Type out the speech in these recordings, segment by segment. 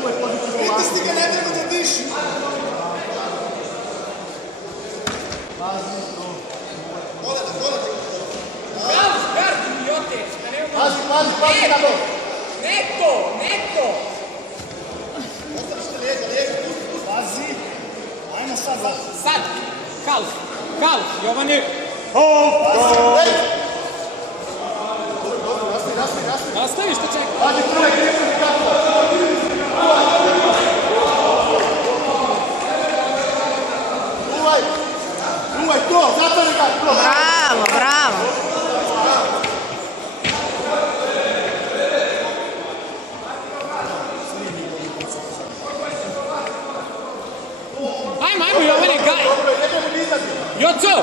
Pritisni ga, ne treba da diši. Pazi na to! Neko! Ostaviš te lijega. Pazi. Ajmo sad. Sad! Kalf! Jovane! Pazi! Nastavi što čeka! Pazi, prve krivo kako! Uvaj to! Zatvori ga! Bravo! Ajmo, Jovane, gaj! Joco!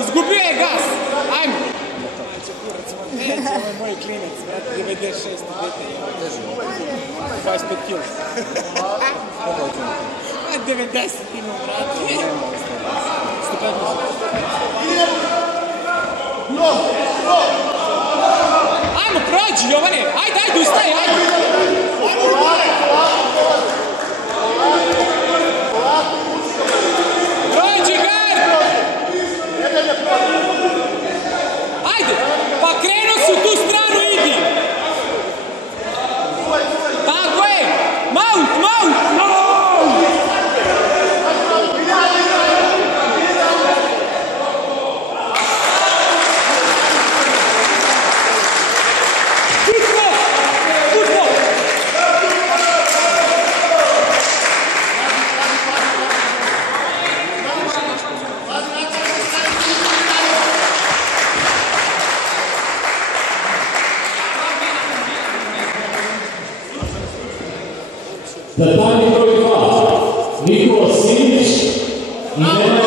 Izgubio je gas! Ajmo! Neće, ovo je moj klinec, brate, 96 dete, 25 kila. 90 imam, brate. 115. Ajmo, prođi, Jovane! Ajde, ustaj, ajde! Prođi, gard! Ajde, pa krenuo si u tu stranu, idi! Tako je! Mount! Da tajni broj 2, Nikola Simić i Nenad